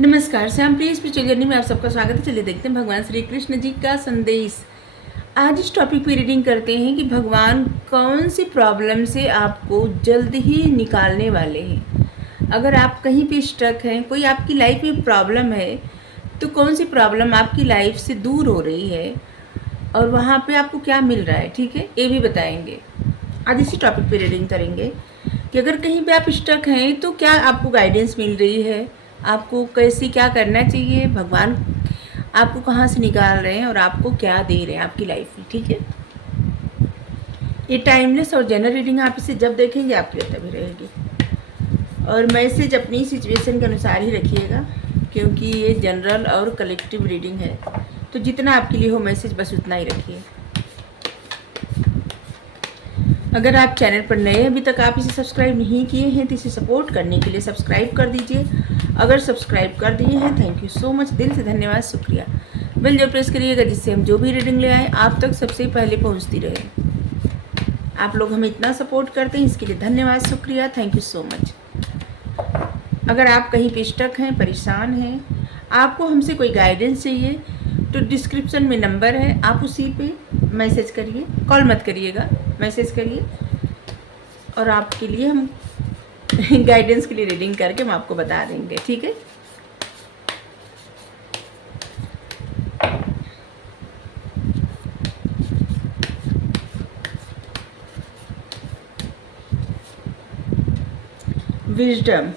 नमस्कार, श्याम प्रिय spiritual journey में आप सबका स्वागत है। चलिए देखते हैं भगवान श्री कृष्ण जी का संदेश। आज इस टॉपिक पे रीडिंग करते हैं कि भगवान कौन सी प्रॉब्लम से आपको जल्द ही निकालने वाले हैं। अगर आप कहीं पे स्टक हैं, कोई आपकी लाइफ में प्रॉब्लम है, तो कौन सी प्रॉब्लम आपकी लाइफ से दूर हो रही है और वहाँ पे आपको क्या मिल रहा है, ठीक है, ये भी बताएंगे। आज इसी टॉपिक पे रीडिंग करेंगे कि अगर कहीं पे आप स्टक हैं तो क्या आपको गाइडेंस मिल रही है, आपको कैसे क्या करना चाहिए, भगवान आपको कहाँ से निकाल रहे हैं और आपको क्या दे रहे हैं आपकी लाइफ में, ठीक है। ये टाइमलेस और जनरल रीडिंग आप इसे जब देखेंगे आपके लिए तभी रहेगी, और मैसेज अपनी सिचुएशन के अनुसार ही रखिएगा, क्योंकि ये जनरल और कलेक्टिव रीडिंग है, तो जितना आपके लिए हो मैसेज बस उतना ही रखिए। अगर आप चैनल पर नए अभी तक आप इसे सब्सक्राइब नहीं किए हैं तो इसे सपोर्ट करने के लिए सब्सक्राइब कर दीजिए। अगर सब्सक्राइब कर दिए हैं, थैंक यू सो मच, दिल से धन्यवाद, शुक्रिया। बेल जो प्रेस करिएगा जिससे हम जो भी रीडिंग ले आए आप तक सबसे पहले पहुंचती रहे। आप लोग हमें इतना सपोर्ट करते हैं, इसके लिए धन्यवाद, शुक्रिया, थैंक यू सो मच। अगर आप कहीं पे स्टक हैं, परेशान हैं, आपको हमसे कोई गाइडेंस चाहिए तो डिस्क्रिप्शन में नंबर है, आप उसी पे मैसेज करिए, कॉल मत करिएगा, मैसेज करिए और आपके लिए हम गाइडेंस के लिए रीडिंग करके हम आपको बता देंगे, ठीक है। Wisdom,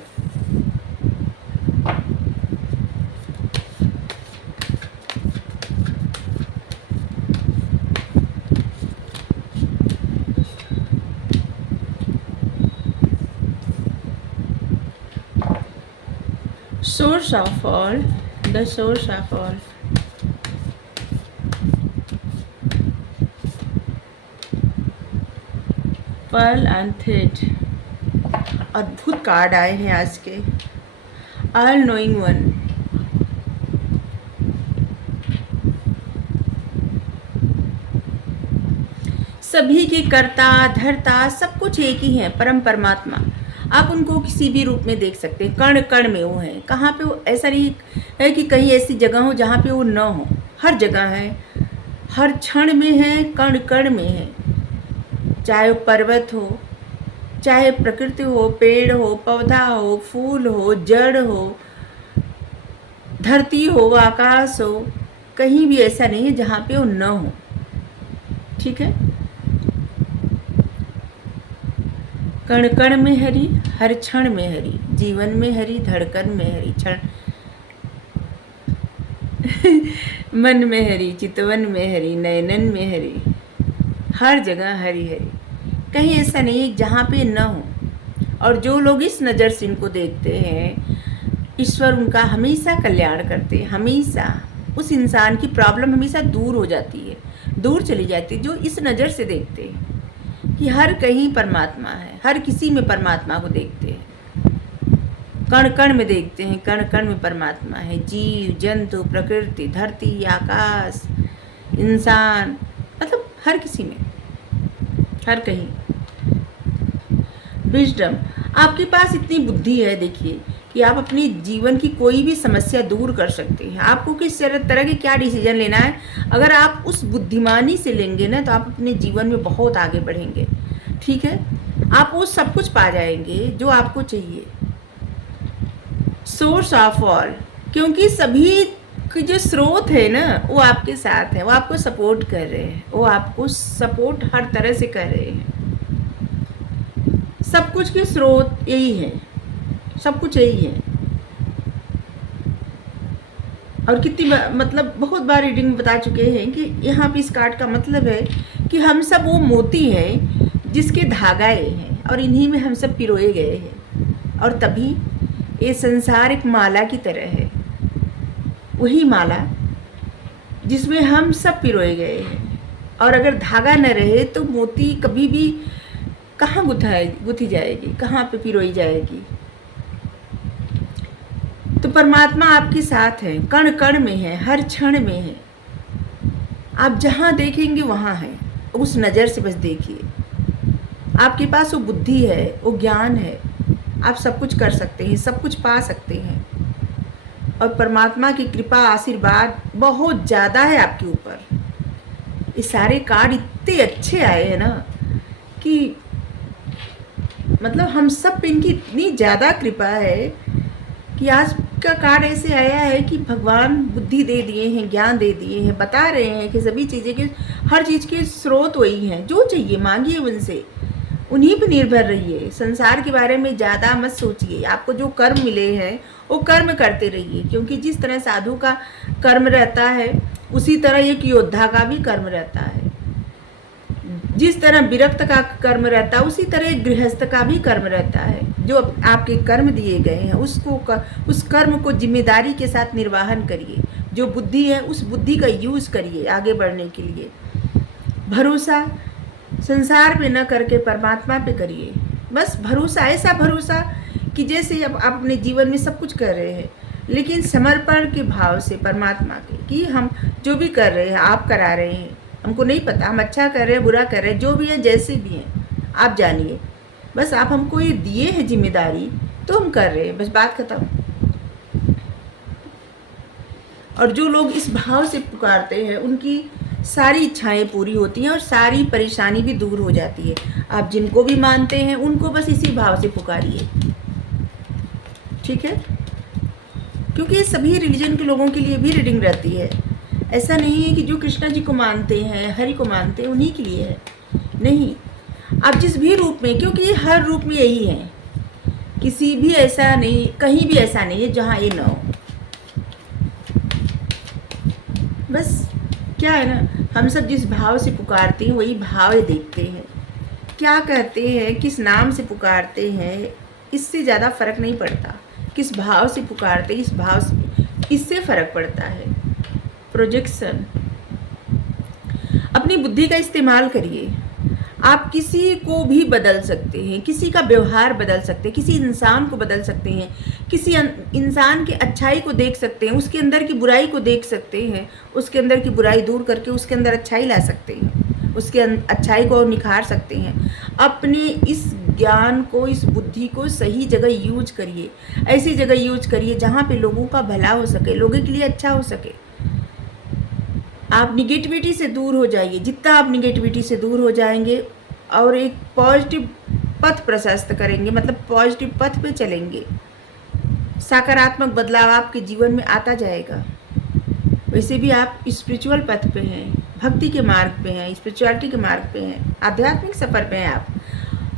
source of all, the source of all, Perl and thread. अद्भुत कार्ड आए हैं आज के, ऑल नोइंग वन। सभी के कर्ता धर्ता सब कुछ एक ही है, परम परमात्मा। आप उनको किसी भी रूप में देख सकते हैं, कण कण में वो हैं। कहाँ पे वो, ऐसा नहीं है कि कहीं ऐसी जगह हो जहाँ पे वो न हो, हर जगह है, हर क्षण में है, कण कण में है। चाहे वो पर्वत हो, चाहे प्रकृति हो, पेड़ हो, पौधा हो, फूल हो, जड़ हो, धरती हो, आकाश हो, कहीं भी ऐसा नहीं है जहाँ पे वो न हो, ठीक है। कण कण में हरि, हर क्षण में हरि, जीवन में हरि, धड़कन में हरि, क्षण मन में हरि, चितवन में हरि, नयनन में हरि, हर जगह हरि हरि। कहीं ऐसा नहीं है जहाँ पे न हो। और जो लोग इस नज़र से इनको देखते हैं, ईश्वर उनका हमेशा कल्याण करते हैं। हमेशा उस इंसान की प्रॉब्लम हमेशा दूर हो जाती है, दूर चली जाती है, जो इस नज़र से देखते हैं कि हर कहीं परमात्मा है, हर किसी में परमात्मा को देखते हैं, कण कण में देखते हैं, कण कण में परमात्मा है। जीव जंतु, प्रकृति, धरती, आकाश, इंसान, मतलब हर किसी में, हर कहीं। विजडम, आपके पास इतनी बुद्धि है, देखिए, कि आप अपनी जीवन की कोई भी समस्या दूर कर सकते हैं। आपको किस तरह के क्या डिसीजन लेना है, अगर आप उस बुद्धिमानी से लेंगे ना, तो आप अपने जीवन में बहुत आगे बढ़ेंगे, ठीक है। आप वो सब कुछ पा जाएंगे जो आपको चाहिए। सोर्स ऑफ ऑल, क्योंकि सभी के जो स्रोत है ना, वो आपके साथ है, वो आपको सपोर्ट कर रहे हैं, वो आपको सपोर्ट हर तरह से कर रहे हैं। सब कुछ के स्रोत यही है, सब कुछ यही है। और कितनी मतलब बहुत बार रीडिंग में बता चुके हैं कि यहाँ पे इस कार्ड का मतलब है कि हम सब वो मोती हैं जिसके धागाएँ हैं और इन्हीं में हम सब पिरोए गए हैं, और तभी ये संसार एक माला की तरह है, वही माला जिसमें हम सब पिरोए गए हैं। और अगर धागा न रहे तो मोती कभी भी कहाँ गुथी जाएगी, कहाँ पे पिरोई जाएगी। तो परमात्मा आपके साथ है, कण कण में है, हर क्षण में है। आप जहाँ देखेंगे वहाँ है, उस नज़र से बस देखिए। आपके पास वो बुद्धि है, वो ज्ञान है, आप सब कुछ कर सकते हैं, सब कुछ पा सकते हैं। और परमात्मा की कृपा आशीर्वाद बहुत ज़्यादा है आपके ऊपर। ये सारे कार्ड इतने अच्छे आए हैं ना कि मतलब हम सब पे इनकी इतनी ज़्यादा कृपा है कि आज का कार्ड ऐसे आया है कि भगवान बुद्धि दे दिए हैं, ज्ञान दे दिए हैं, बता रहे हैं कि सभी चीज़ें के हर चीज़ के स्रोत वही हैं। जो चाहिए मांगिए उनसे, उन्हीं पर निर्भर रहिए। संसार के बारे में ज़्यादा मत सोचिए। आपको जो कर्म मिले हैं वो कर्म करते रहिए, क्योंकि जिस तरह साधु का कर्म रहता है उसी तरह एक योद्धा का भी कर्म रहता है। जिस तरह विरक्त का कर्म रहता है उसी तरह एक गृहस्थ का भी कर्म रहता है। जो आपके कर्म दिए गए हैं उस कर्म को जिम्मेदारी के साथ निर्वाहन करिए। जो बुद्धि है उस बुद्धि का यूज़ करिए आगे बढ़ने के लिए। भरोसा संसार पे न करके परमात्मा पे करिए। बस भरोसा, ऐसा भरोसा कि जैसे अब आप अपने जीवन में सब कुछ कर रहे हैं, लेकिन समर्पण के भाव से परमात्मा के, कि हम जो भी कर रहे हैं आप करा रहे हैं, हमको नहीं पता हम अच्छा कर रहे हैं बुरा कर रहे हैं, जो भी है जैसे भी हैं आप जानिए। बस आप हमको ये दिए हैं जिम्मेदारी तो हम कर रहे हैं, बस बात खत्म। और जो लोग इस भाव से पुकारते हैं उनकी सारी इच्छाएं पूरी होती हैं और सारी परेशानी भी दूर हो जाती है। आप जिनको भी मानते हैं उनको बस इसी भाव से पुकारिए, ठीक है? क्योंकि ये सभी रिलीजन के लोगों के लिए भी रीडिंग रहती है। ऐसा नहीं है कि जो कृष्णा जी को मानते हैं, हरि को मानते हैं, उन्हीं के लिए है, नहीं। आप जिस भी रूप में, क्योंकि ये हर रूप में यही है, किसी भी ऐसा नहीं, कहीं भी ऐसा नहीं है जहाँ ये ना हो। बस क्या है ना, हम सब जिस भाव से पुकारते हैं वही भाव देखते हैं। क्या कहते हैं, किस नाम से पुकारते हैं, इससे ज़्यादा फर्क नहीं पड़ता। किस भाव से पुकारते हैं, इस भाव से, इससे फ़र्क पड़ता है। प्रोजेक्शन, अपनी बुद्धि का इस्तेमाल करिए। आप किसी को भी बदल सकते हैं, किसी का व्यवहार बदल सकते हैं, किसी इंसान को बदल सकते हैं, किसी इंसान की अच्छाई को देख सकते हैं, उसके अंदर की बुराई को देख सकते हैं, उसके अंदर की बुराई दूर करके उसके अंदर अच्छाई ला सकते हैं, उसके अच्छाई को और निखार सकते हैं। अपने इस ज्ञान को, इस बुद्धि को सही जगह यूज करिए। ऐसी जगह यूज करिए जहाँ पे लोगों का भला हो सके, लोगों के लिए अच्छा हो सके। आप निगेटिविटी से दूर हो जाइए। जितना आप निगेटिविटी से दूर हो जाएंगे और एक पॉजिटिव पथ प्रशस्त करेंगे, मतलब पॉजिटिव पथ पे चलेंगे, सकारात्मक बदलाव आपके जीवन में आता जाएगा। वैसे भी आप स्पिरिचुअल पथ पे हैं, भक्ति के मार्ग पे हैं, स्पिरिचुअलिटी के मार्ग पे हैं, आध्यात्मिक सफ़र पे हैं आप।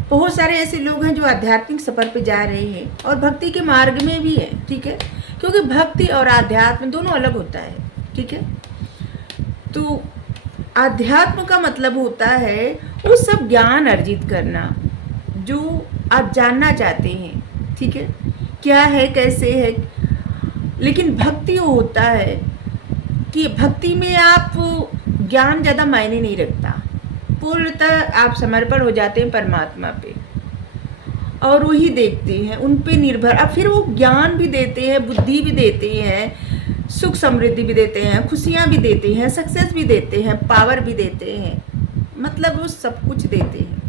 बहुत सारे ऐसे लोग हैं जो आध्यात्मिक सफ़र पे जा रहे हैं और भक्ति के मार्ग में भी हैं, ठीक है? क्योंकि भक्ति और आध्यात्म दोनों अलग होता है, ठीक है? तो आध्यात्म का मतलब होता है वो सब ज्ञान अर्जित करना जो आप जानना चाहते हैं, ठीक है? क्या है, कैसे है। लेकिन भक्ति वो होता है कि भक्ति में आप ज्ञान ज़्यादा मायने नहीं रखता, पूर्णतः आप समर्पण हो जाते हैं परमात्मा पे और वही देखते हैं, उन पे निर्भर। अब फिर वो ज्ञान भी देते हैं, बुद्धि भी देते हैं, सुख समृद्धि भी देते हैं, खुशियाँ भी देते हैं, सक्सेस भी देते हैं, पावर भी देते हैं, मतलब वो सब कुछ देते हैं।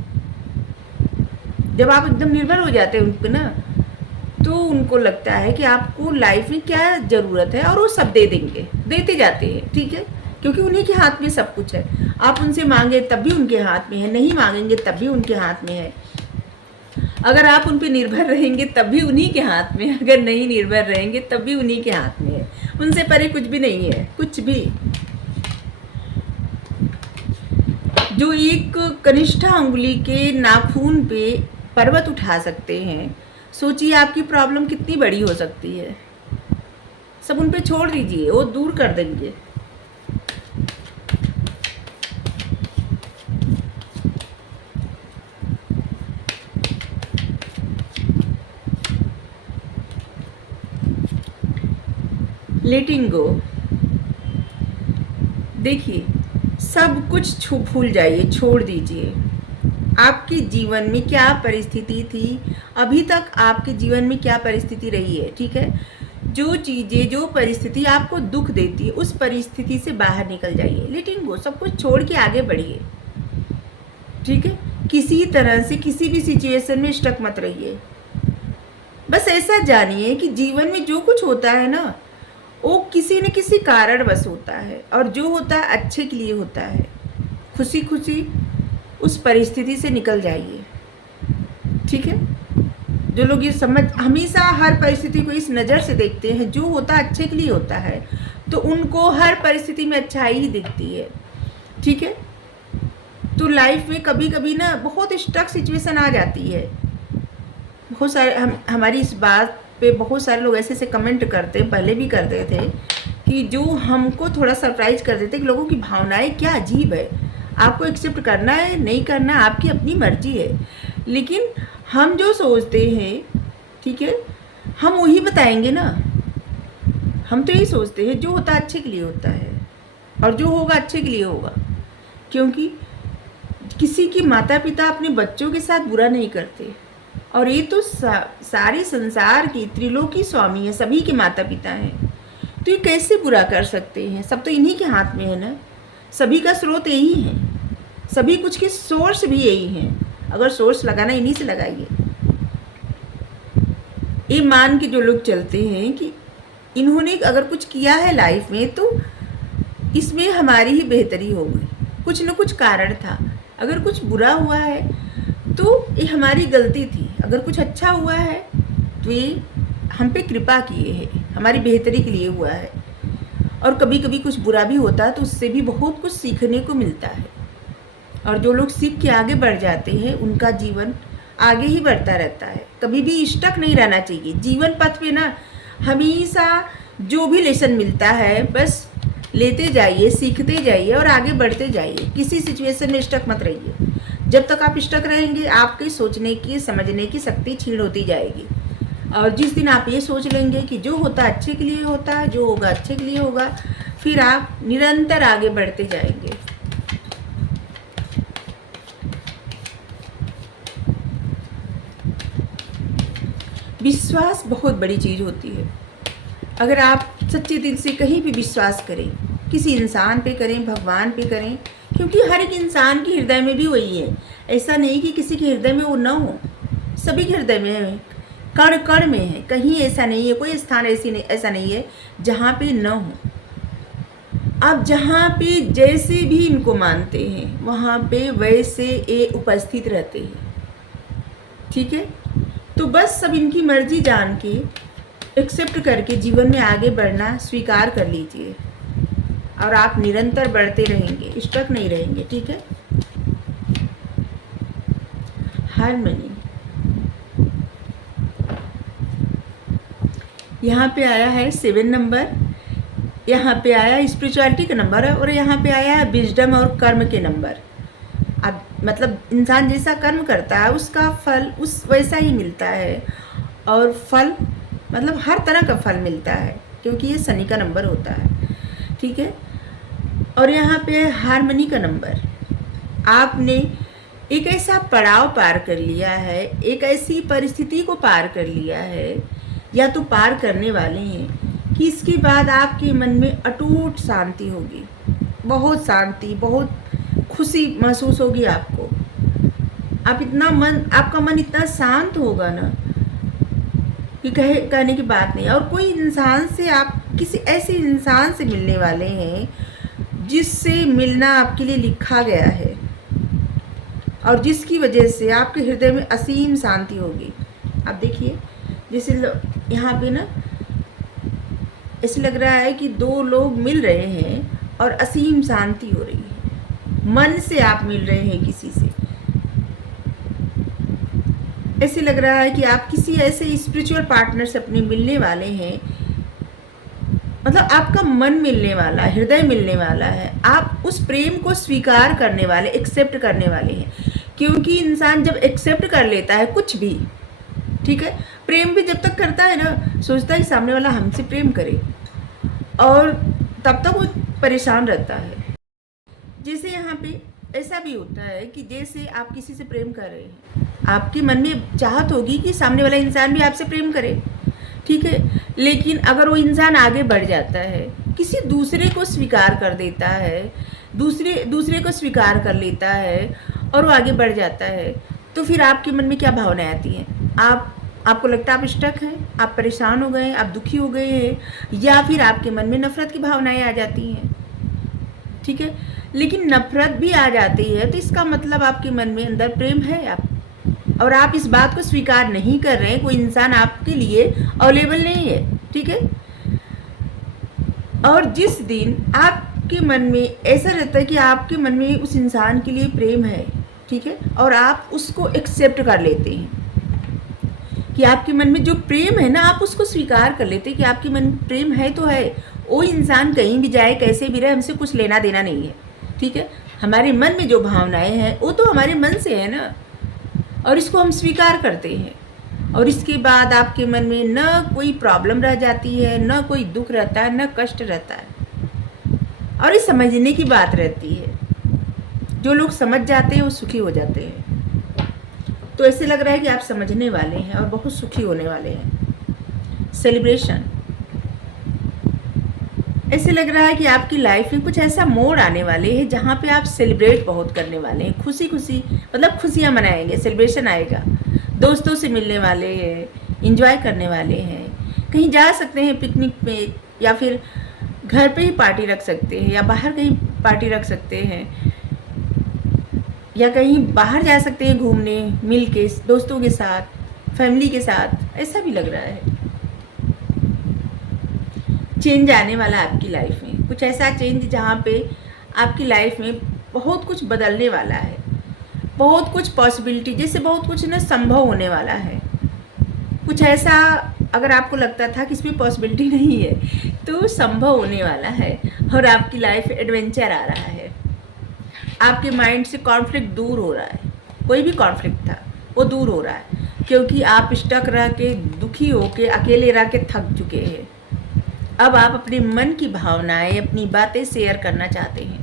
जब आप एकदम निर्भर हो जाते हैं उन पर ना, तो उनको लगता है कि आपको लाइफ में क्या ज़रूरत है और वो सब दे देंगे, देते जाते हैं, ठीक है? क्योंकि उन्हीं के हाथ में सब कुछ है। आप उनसे मांगे तब भी उनके हाथ में है, नहीं मांगेंगे तब भी उनके हाथ में है। अगर आप उन पर निर्भर रहेंगे तब भी उन्हीं के हाथ में है, अगर नहीं निर्भर रहेंगे तब भी उन्हीं के हाथ में है। उनसे परे कुछ भी नहीं है, कुछ भी। जो एक कनिष्ठा अंगुली के नाखून पे पर्वत उठा सकते हैं, सोचिए आपकी प्रॉब्लम कितनी बड़ी हो सकती है। सब उन पे छोड़ दीजिए, वो दूर कर देंगे। लेटिंग गो, देखिए सब कुछ भूल जाइए, छोड़ दीजिए। आपके जीवन में क्या परिस्थिति थी, अभी तक आपके जीवन में क्या परिस्थिति रही है, ठीक है? जो चीज़ें, जो परिस्थिति आपको दुख देती है, उस परिस्थिति से बाहर निकल जाइए। लेटिंग गो, सब कुछ छोड़ के आगे बढ़िए, ठीक है? किसी तरह से किसी भी सिचुएशन में स्टक मत रहिए। बस ऐसा जानिए कि जीवन में जो कुछ होता है ना, वो किसी न किसी कारणवश होता है, और जो होता है अच्छे के लिए होता है। खुशी खुशी उस परिस्थिति से निकल जाइए, ठीक है। जो लोग ये समझ हमेशा हर परिस्थिति को इस नज़र से देखते हैं, जो होता अच्छे के लिए होता है, तो उनको हर परिस्थिति में अच्छाई ही दिखती है, ठीक है। तो लाइफ में कभी कभी ना बहुत स्टक सिचुएशन आ जाती है। बहुत सारे हमारी इस बात पे बहुत सारे लोग ऐसे ऐसे कमेंट करते, पहले भी करते थे, कि जो हमको थोड़ा सरप्राइज कर देते कि लोगों की भावनाएं क्या अजीब है, आपको एक्सेप्ट करना है नहीं करना आपकी अपनी मर्जी है, लेकिन हम जो सोचते हैं, ठीक है, हम वही बताएंगे ना। हम तो यही सोचते हैं जो होता अच्छे के लिए होता है, और जो होगा अच्छे के लिए होगा, क्योंकि किसी की माता पिता अपने बच्चों के साथ बुरा नहीं करते, और ये तो सारी संसार की त्रिलोकी स्वामी है, सभी के माता पिता हैं, तो ये कैसे बुरा कर सकते हैं। सब तो इन्हीं के हाथ में है ना, सभी का स्रोत यही है, सभी कुछ के सोर्स भी यही हैं। अगर सोर्स लगाना इन्हीं से लगाइए। ये मान के जो लोग चलते हैं कि इन्होंने अगर कुछ किया है लाइफ में तो इसमें हमारी ही बेहतरी हो गई, कुछ न कुछ कारण था। अगर कुछ बुरा हुआ है तो ये हमारी गलती थी, अगर कुछ अच्छा हुआ है तो ये हम पे कृपा किए हैं, हमारी बेहतरी के लिए हुआ है। और कभी कभी कुछ बुरा भी होता है तो उससे भी बहुत कुछ सीखने को मिलता है, और जो लोग सीख के आगे बढ़ जाते हैं उनका जीवन आगे ही बढ़ता रहता है। कभी भी स्टक नहीं रहना चाहिए जीवन पथ पे ना, हमेशा जो भी लेसन मिलता है बस लेते जाइए, सीखते जाइए और आगे बढ़ते जाइए। किसी सिचुएशन में स्टक मत रहिए। जब तक आप स्टक रहेंगे आपके सोचने की समझने की शक्ति क्षीण होती जाएगी, और जिस दिन आप ये सोच लेंगे कि जो होता अच्छे के लिए होता है, जो होगा अच्छे के लिए होगा, फिर आप निरंतर आगे बढ़ते जाएंगे। विश्वास बहुत बड़ी चीज़ होती है। अगर आप सच्चे दिल से कहीं भी विश्वास करें, किसी इंसान पे करें, भगवान पे करें, क्योंकि हर एक इंसान के हृदय में भी वही है। ऐसा नहीं कि किसी के हृदय में वो ना हो, सभी के हृदय में है, कण कण में है। कहीं ऐसा नहीं है, कोई स्थान ऐसा नहीं है जहाँ पे न हो। आप जहाँ पे जैसे भी इनको मानते हैं वहाँ पे वैसे ये उपस्थित रहते हैं, ठीक है। तो बस सब इनकी मर्जी जान के एक्सेप्ट करके जीवन में आगे बढ़ना स्वीकार कर लीजिए, और आप निरंतर बढ़ते रहेंगे, स्टक नहीं रहेंगे, ठीक है। हार्मनी यहाँ पे आया है 7 नंबर, यहाँ पे आया स्पिरिचुअलिटी का नंबर है, और यहाँ पे आया है विजडम और कर्म के नंबर। अब मतलब इंसान जैसा कर्म करता है उसका फल उस वैसा ही मिलता है, और फल मतलब हर तरह का फल मिलता है, क्योंकि ये शनि का नंबर होता है, ठीक है। और यहाँ पे हार्मनी का नंबर। आपने एक ऐसा पड़ाव पार कर लिया है, एक ऐसी परिस्थिति को पार कर लिया है, या तो पार करने वाले हैं, कि इसके बाद आपके मन में अटूट शांति होगी, बहुत शांति, बहुत खुशी महसूस होगी आपको। आप आपका मन इतना शांत होगा ना कि कहने की बात नहीं। और कोई इंसान से, आप किसी ऐसे इंसान से मिलने वाले हैं जिससे मिलना आपके लिए लिखा गया है, और जिसकी वजह से आपके हृदय में असीम शांति होगी। आप देखिए, जैसे यहाँ पे ना ऐसे लग रहा है कि 2 लोग मिल रहे हैं और असीम शांति हो रही है, मन से आप मिल रहे हैं किसी से। ऐसे लग रहा है कि आप किसी ऐसे स्पिरिचुअल पार्टनर से अपने मिलने वाले हैं, मतलब आपका मन मिलने वाला, हृदय मिलने वाला है। आप उस प्रेम को स्वीकार करने वाले, एक्सेप्ट करने वाले हैं, क्योंकि इंसान जब एक्सेप्ट कर लेता है कुछ भी, ठीक है, प्रेम भी जब तक करता है ना, सोचता है कि सामने वाला हमसे प्रेम करे, और तब तक वो परेशान रहता है। जैसे यहाँ पे ऐसा भी होता है कि जैसे आप किसी से प्रेम कर रहे हैं, आपके मन में चाहत होगी कि सामने वाला इंसान भी आपसे प्रेम करे, ठीक है, लेकिन अगर वो इंसान आगे बढ़ जाता है, किसी दूसरे को स्वीकार कर देता है, दूसरे को स्वीकार कर लेता है, और वो आगे बढ़ जाता है, तो फिर आपके मन में क्या भावनाएं आती हैं? आपको लगता है आप स्टक हैं, आप परेशान हो गए हैं, आप दुखी हो गए हैं, या फिर आपके मन में नफ़रत की भावनाएं आ जाती हैं, ठीक है। लेकिन नफ़रत भी आ जाती है तो इसका मतलब आपके मन में अंदर प्रेम है आप, और आप इस बात को स्वीकार नहीं कर रहे हैं, कोई इंसान आपके लिए अवेलेबल नहीं है, ठीक है। और जिस दिन आपके मन में ऐसा रहता है कि आपके मन में उस इंसान के लिए प्रेम है, ठीक है, और आप उसको एक्सेप्ट कर लेते हैं कि आपके मन में जो प्रेम है ना, आप उसको स्वीकार कर लेते हैं कि आपके मन में प्रेम है तो है, वो इंसान कहीं भी जाए कैसे भी रहे हमसे कुछ लेना देना नहीं है, ठीक है। हमारे मन में जो भावनाएं हैं वो तो हमारे मन से है ना, और इसको हम स्वीकार करते हैं। और इसके बाद आपके मन में न कोई प्रॉब्लम रह जाती है, न कोई दुख रहता है, न कष्ट रहता है, और ये समझने की बात रहती है। जो लोग समझ जाते हैं वो सुखी हो जाते हैं। तो ऐसे लग रहा है कि आप समझने वाले हैं और बहुत सुखी होने वाले हैं। सेलिब्रेशन, ऐसे लग रहा है कि आपकी लाइफ में कुछ ऐसा मोड़ आने वाले हैं जहाँ पे आप सेलिब्रेट बहुत करने वाले हैं, खुशी खुशी, मतलब खुशियाँ मनाएंगे, सेलिब्रेशन आएगा, दोस्तों से मिलने वाले हैं, इंजॉय करने वाले हैं, कहीं जा सकते हैं पिकनिक पे, या फिर घर पे ही पार्टी रख सकते हैं, या बाहर कहीं पार्टी रख सकते हैं, या कहीं बाहर जा सकते हैं घूमने, मिल के दोस्तों के साथ, फैमिली के साथ। ऐसा भी लग रहा है चेंज आने वाला है आपकी लाइफ में, कुछ ऐसा चेंज जहाँ पे आपकी लाइफ में बहुत कुछ बदलने वाला है, बहुत कुछ पॉसिबिलिटी, जैसे बहुत कुछ ना संभव होने वाला है। कुछ ऐसा अगर आपको लगता था कि इसमें पॉसिबिलिटी नहीं है तो संभव होने वाला है, और आपकी लाइफ एडवेंचर आ रहा है। आपके माइंड से कॉन्फ्लिक्ट दूर हो रहा है, कोई भी कॉन्फ्लिक्ट था वो दूर हो रहा है, क्योंकि आप स्टक रह के, दुखी हो के, अकेले रह के थक चुके हैं। अब आप अपने मन की भावनाएं, अपनी बातें शेयर करना चाहते हैं,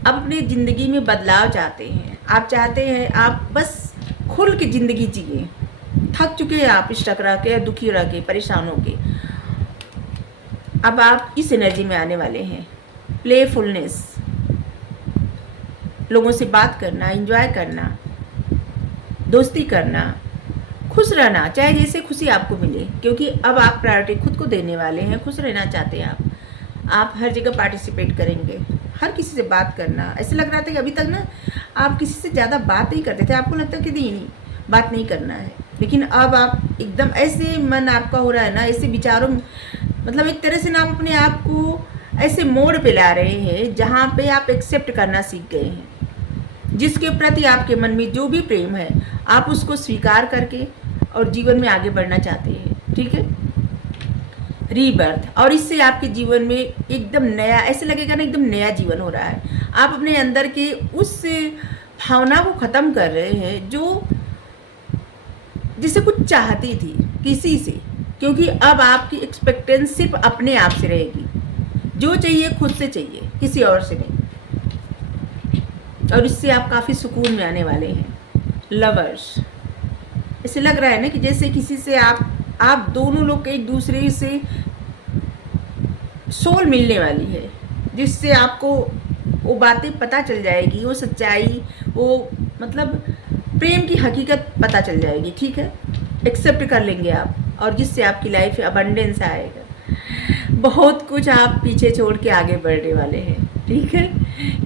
अब अपनी ज़िंदगी में बदलाव चाहते हैं। आप चाहते हैं आप बस खुल के ज़िंदगी जिए, थक चुके हैं आप स्टक रह के, दुखी रह के, परेशान हो के। अब आप इस एनर्जी में आने वाले हैं। प्लेफुलनेस, लोगों से बात करना, एंजॉय करना, दोस्ती करना, खुश रहना, चाहे जैसे खुशी आपको मिले, क्योंकि अब आप प्रायोरिटी खुद को देने वाले हैं, खुश रहना चाहते हैं आप हर जगह पार्टिसिपेट करेंगे, हर किसी से बात करना। ऐसे लग रहा था कि अभी तक ना आप किसी से ज़्यादा बात नहीं करते थे, आपको लगता कि नहीं बात नहीं करना है, लेकिन अब आप एकदम ऐसे मन आपका हो रहा है ना, ऐसे विचारों, मतलब एक तरह से ना आप अपने आप को ऐसे मोड़ पे ला रहे हैं जहाँ पे आप एक्सेप्ट करना सीख गए हैं। जिसके प्रति आपके मन में जो भी प्रेम है आप उसको स्वीकार करके और जीवन में आगे बढ़ना चाहते हैं, ठीक है। रीबर्थ, और इससे आपके जीवन में एकदम नया, ऐसे लगेगा ना एकदम नया जीवन हो रहा है। आप अपने अंदर के उस भावना को ख़त्म कर रहे हैं जो जिसे कुछ चाहती थी किसी से, क्योंकि अब आपकी एक्सपेक्टेंस सिर्फ अपने आप से रहेगी, जो चाहिए खुद से चाहिए, किसी और से नहीं। और इससे आप काफ़ी सुकून में आने वाले हैं। लवर्स, ऐसे लग रहा है ना कि जैसे किसी से आप दोनों लोग एक दूसरे से सोल मिलने वाली है, जिससे आपको वो बातें पता चल जाएगी, वो सच्चाई, वो मतलब प्रेम की हकीकत पता चल जाएगी, ठीक है। एक्सेप्ट कर लेंगे आप, और जिससे आपकी लाइफ में अबंडेंस आएगा। बहुत कुछ आप पीछे छोड़ के आगे बढ़ने वाले हैं, ठीक है,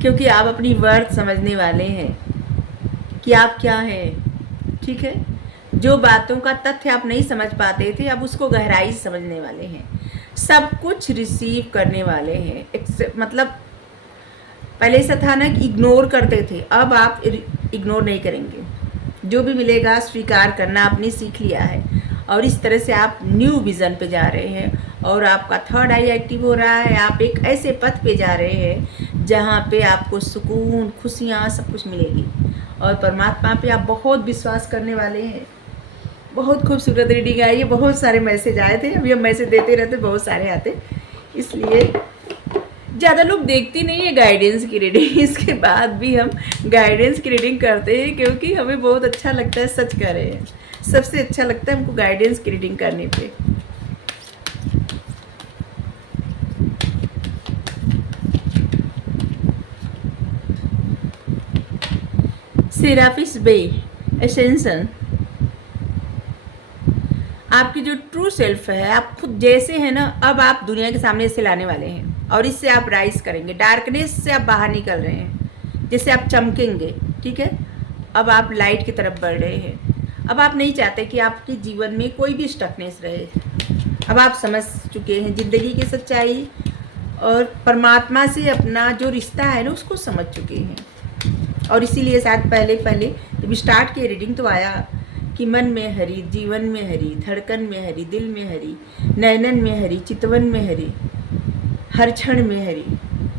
क्योंकि आप अपनी वर्थ समझने वाले हैं कि आप क्या हैं, ठीक है। जो बातों का तथ्य आप नहीं समझ पाते थे, अब उसको गहराई से समझने वाले हैं। सब कुछ रिसीव करने वाले हैं, मतलब पहले ऐसा था ना कि इग्नोर करते थे, अब आप इग्नोर नहीं करेंगे, जो भी मिलेगा स्वीकार करना आपने सीख लिया है। और इस तरह से आप न्यू विज़न पे जा रहे हैं, और आपका थर्ड आई एक्टिव हो रहा है। आप एक ऐसे पथ पे जा रहे हैं जहाँ पे आपको सुकून, खुशियाँ, सब कुछ मिलेगी, और परमात्मा पे आप बहुत विश्वास करने वाले हैं। बहुत खूबसूरत रीडिंग आई है, बहुत सारे मैसेज आए थे, अभी हम मैसेज देते रहते, बहुत सारे आते, इसलिए ज़्यादा लोग देखती नहीं है गाइडेंस की रीडिंग। इसके बाद भी हम गाइडेंस की रीडिंग करते हैं, क्योंकि हमें बहुत अच्छा लगता है, सच कह रहे हैं, सबसे अच्छा लगता है हमको गाइडेंस की रीडिंग करने पे। सेराफिस बे एसेंशन, आपकी जो ट्रू सेल्फ है, आप खुद जैसे हैं ना, अब आप दुनिया के सामने से लाने वाले हैं और इससे आप राइज करेंगे। डार्कनेस से आप बाहर निकल रहे हैं, जिससे आप चमकेंगे। ठीक है, अब आप लाइट की तरफ बढ़ रहे हैं। अब आप नहीं चाहते कि आपके जीवन में कोई भी स्टकनेस रहे। अब आप समझ चुके हैं ज़िंदगी की सच्चाई और परमात्मा से अपना जो रिश्ता है ना, उसको समझ चुके हैं। और इसीलिए शायद पहले जब स्टार्ट किए रीडिंग तो आया कि मन में हरी, जीवन में हरी, धड़कन में हरी, दिल में हरी, नैनन में हरी, चितवन में हरी, हर क्षण में हरी,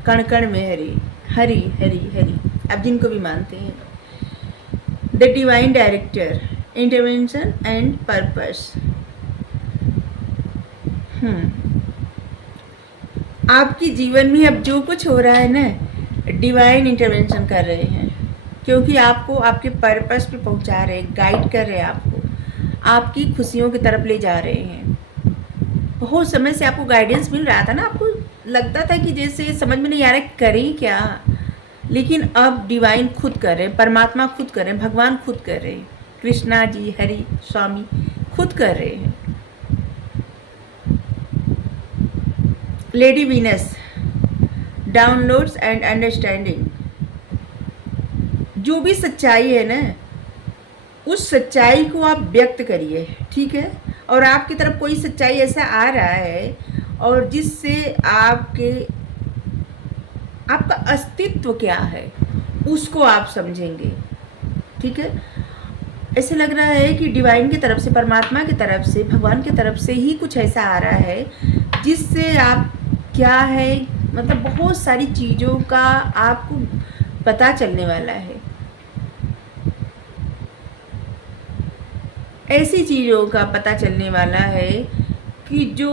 कण कण में हरी, हरी हरी हरी। आप जिनको भी मानते हैं, the divine director, intervention and purpose. आपके जीवन में अब जो कुछ हो रहा है ना, डिवाइन इंटरवेंशन कर रहे हैं, क्योंकि आपको आपके पर्पस पे पहुंचा रहे हैं, गाइड कर रहे हैं, आपको आपकी खुशियों की तरफ ले जा रहे हैं। बहुत समय से आपको गाइडेंस मिल रहा था ना, आपको लगता था कि जैसे समझ में नहीं आ रहा करें क्या, लेकिन अब डिवाइन खुद कर रहे हैं, परमात्मा खुद कर रहे हैं, भगवान खुद कर रहे हैं, कृष्णा जी, हरि स्वामी खुद कर रहे हैं। Lady Venus, downloads and understanding. जो भी सच्चाई है ना, उस सच्चाई को आप व्यक्त करिए। ठीक है, और आपकी तरफ कोई सच्चाई ऐसा आ रहा है और जिससे आपका अस्तित्व क्या है उसको आप समझेंगे। ठीक है, ऐसे लग रहा है कि डिवाइन की तरफ से, परमात्मा की तरफ से, भगवान की तरफ से ही कुछ ऐसा आ रहा है जिससे आप क्या है, मतलब बहुत सारी चीज़ों का आपको पता चलने वाला है। ऐसी चीज़ों का पता चलने वाला है कि जो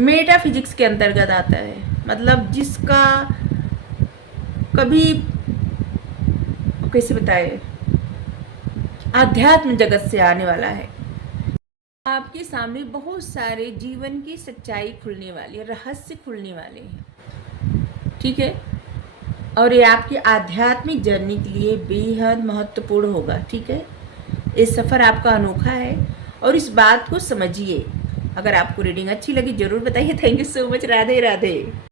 मेटाफिजिक्स के अंतर्गत आता है, मतलब जिसका कभी कैसे बताए, आध्यात्म जगत से आने वाला है। आपके सामने बहुत सारे जीवन की सच्चाई खुलने वाली है, रहस्य खुलने वाले हैं। ठीक है, और ये आपकी आध्यात्मिक जर्नी के लिए बेहद महत्वपूर्ण होगा। ठीक है, ये सफ़र आपका अनोखा है और इस बात को समझिए। अगर आपको रीडिंग अच्छी लगी ज़रूर बताइए। Thank you so much. Radhe Radhe.